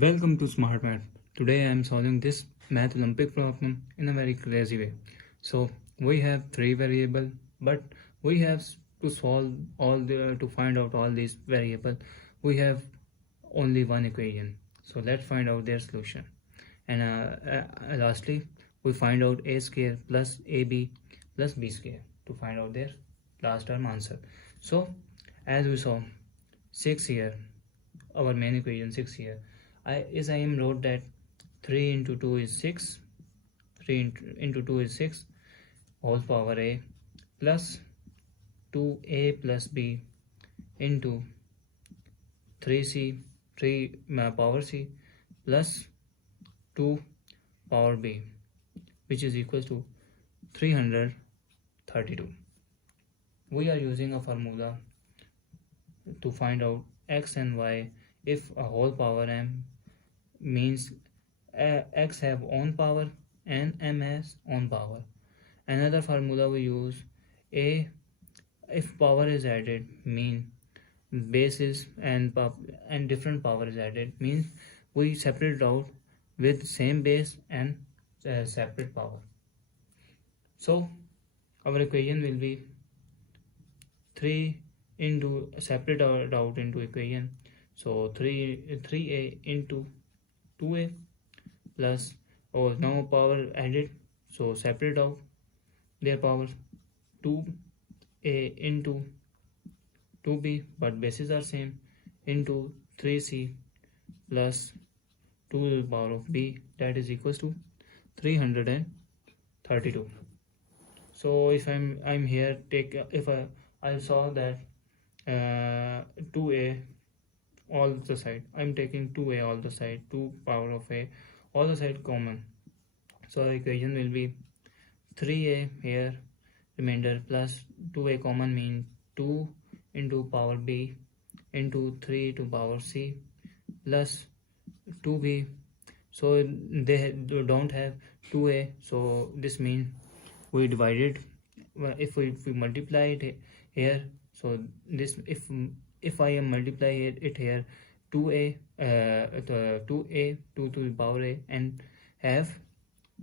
Welcome to Smart Math. Today I am solving this Math Olympic problem in a very crazy way. So we have three variables, but we have to solve to find out all these variables. We have only one equation. So let's find out their solution. And lastly, we find out a square plus ab plus b square to find out their last term answer. So as we saw 6 here, our main equation 6 here. I am wrote that 3 into 2 is 6, 3 into 2 is 6 whole power a plus 2a plus b into 3c 3 power c plus 2 power b, which is equal to 332. We are using a formula to find out x and y if a whole power m means x have own power and m has own power. Another formula we use a if power is added mean bases and different power is added means we separate it out with same base and separate power. So our equation will be 3 into separate out into equation. So 3a into 2a plus now power added, so separate out their powers, 2a into 2b but bases are same into 3c plus 2 to the power of b, that is equals to 332. So if I'm here if I saw that 2a all the side, I'm taking 2a all the side, 2 power of a all the side common, so our equation will be 3a here remainder plus 2a common mean 2 into power b into 3 to power c plus 2b. So they don't have 2a, so this means we divided. If we multiply it here, so this if I am multiply it here 2a 2 to the power a and have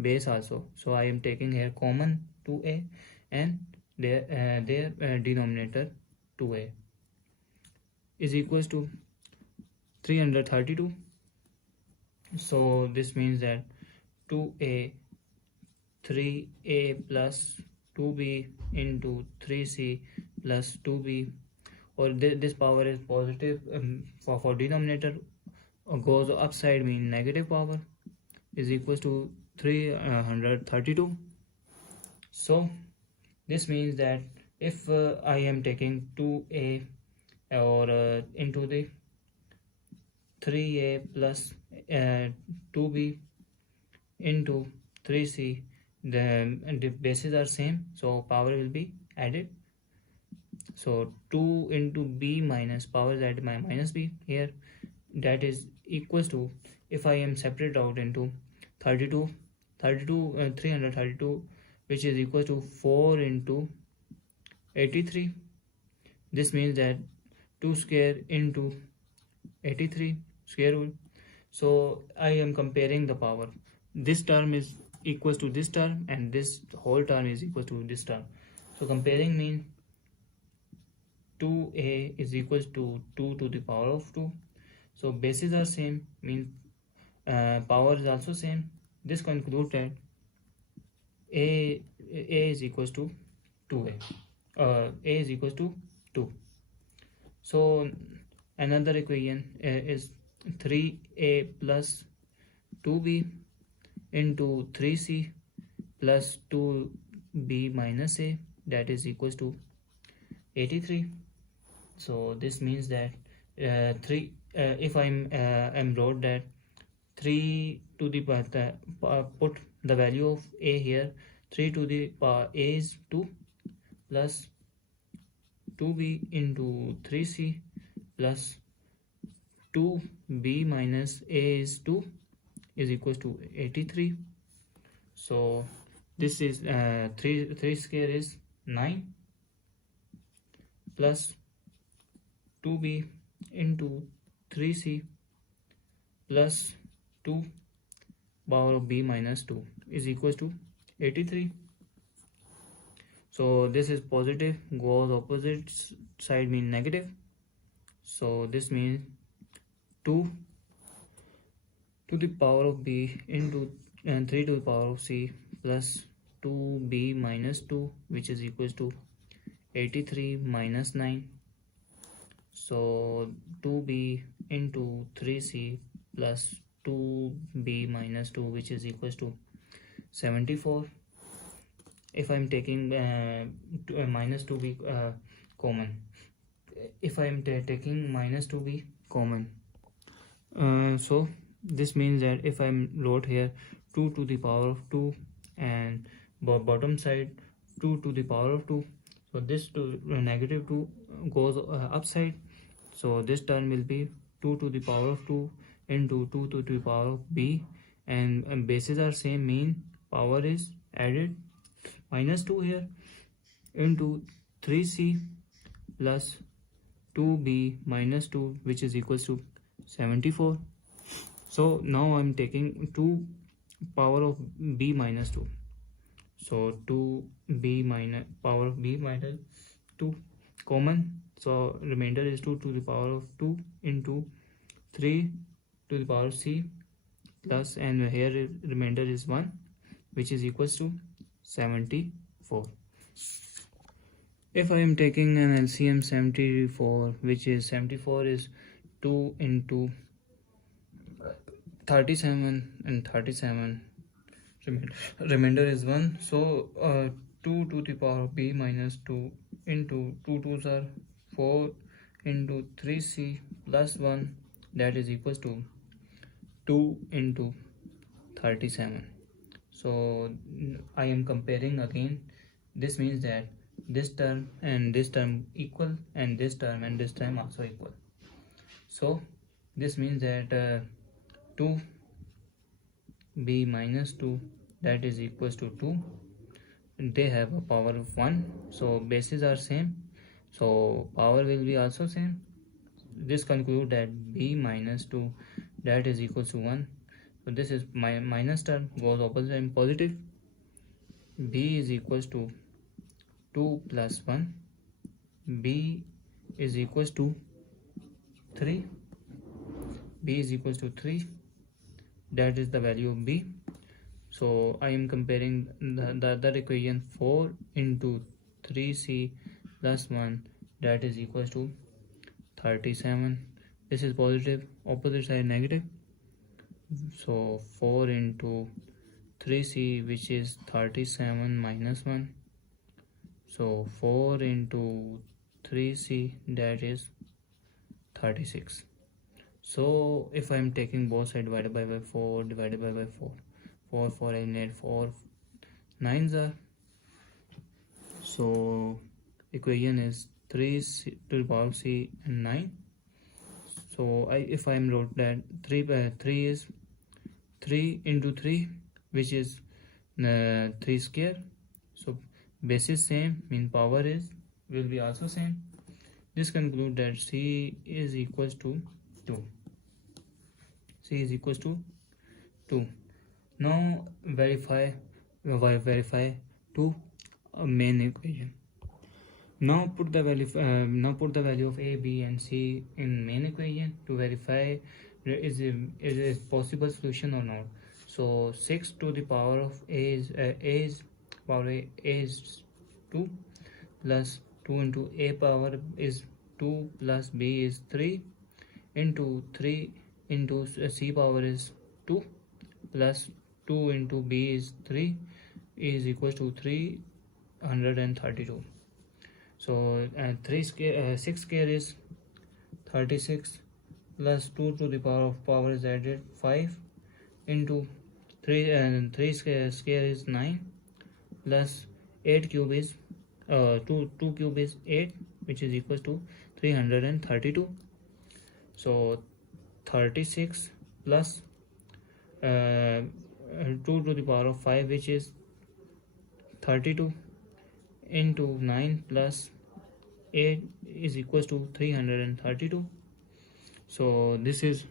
base also, so I am taking here common 2a and their denominator 2a is equals to 332. So this means that 2a 3a plus 2b into 3c plus 2b, or this power is positive for denominator goes upside mean negative power, is equals to 332. So this means that if I am taking 2a or into the 3a plus 2b into 3c, the bases are same, so power will be added. So 2 into b minus power is added by minus b here, that is equals to, if I am separate out into 332 which is equal to 4 into 83. This means that 2 square into 83 square root. So I am comparing the power, this term is equals to this term and this whole term is equal to this term. So comparing means 2a is equals to 2 to the power of 2. So bases are same means power is also same. This concludes that a is equals to 2a. A is equals to 2. So another equation is 3a plus 2b into 3c plus 2b minus a, that is equals to 83. So this means that if I'm wrote that 3 to the put the value of a here, 3 to the power a is 2 plus 2b into 3c plus 2b minus a is 2 is equals to 83. So this is 3 square is 9 plus 2b into 3c plus 2 power of b minus 2 is equals to 83. So this is positive, goes opposite side mean negative. So this means 2 to the power of b into 3 to the power of c plus 2b minus 2, which is equals to 83 minus 9. So 2b into 3c plus 2b minus 2, which is equals to 74. If I'm taking minus 2b common, if I'm taking minus 2b common, so this means that if I'm wrote here 2 to the power of 2 and bottom side 2 to the power of 2, so this negative 2 goes upside, so this term will be 2 to the power of 2 into 2 to the power of b, and bases are same, mean power is added, minus 2 here into 3c plus 2b minus 2, which is equals to 74. So now I'm taking 2 power of b minus 2, so 2b minus power of b minus 2 common, so remainder is 2 to the power of 2 into 3 to the power of c plus, and here remainder is 1, which is equals to 74. If I am taking an LCM 74, which is 74 is 2 into 37 and 37, remainder is 1, so 2 to the power of b minus 2 into 2 2s are 4 into 3c plus 1, that is equals to 2 into 37. So I am comparing again, this means that this term and this term equal, and this term and this term also equal. So this means that 2b minus 2, that is equals to 2, they have a power of 1, so bases are same, so power will be also same. This conclude that b minus 2, that is equals to 1. So this is my minus term goes opposite and positive, b is equals to 2 plus 1, b is equals to 3, b is equals to 3, that is the value of b. So I am comparing the other equation, 4 into 3c plus 1, that is equals to 37. This is positive, opposite side negative, so 4 into 3c, which is 37 minus 1, so 4 into 3c, that is 36. So if I am taking both sides divided by 4, divided by 4, 4 4 and 8, 4 9s are, so equation is 3c to the power of c and 9. So if I am wrote that 3 is 3 into 3, which is 3 square, so basis same, mean power is will be also same. This conclude that c is equals to 2. C is equals to 2. Now verify to a main equation. Now put the value of a, b and c in main equation to verify is a possible solution or not. So 6 to the power of a is 2 plus 2 into a power is 2 plus b is 3 into 3 into c power is 2 plus 2 into b is 3 is equals to 332. So 6 square is 36 plus 2 to the power is added 5 into 3 and 3 square is 9 plus 8 cube is 2 cube is 8, which is equals to 332. So 36 plus 2 to the power of 5, which is 32 into 9 plus 8 is equals to 332. So this is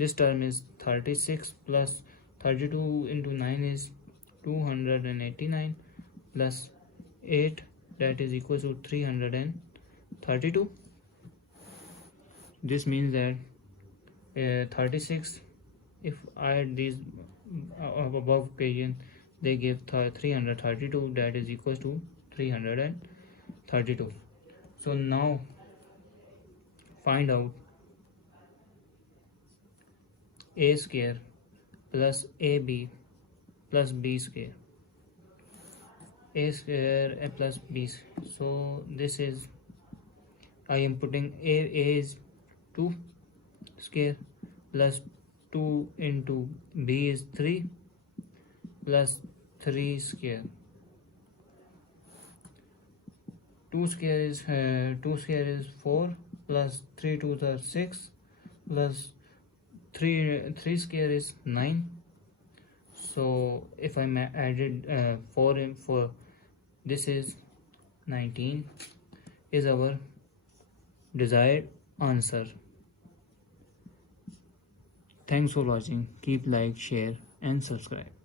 This term is 36 plus 32 into 9 is 289 plus 8, that is equal to 332. This means that 36, if I add these above equation, they give 332, that is equal to 332. So now find out a square plus ab plus b square, a square plus b. So this is, I am putting a is 2 square plus 2 into b is 3 plus 3 square. 2 square is 4 plus 3 2s are 6 plus 3 square is 9. So if I added 4 in 4, this is 19 is our desired answer. Thanks for watching. Keep like, share and subscribe.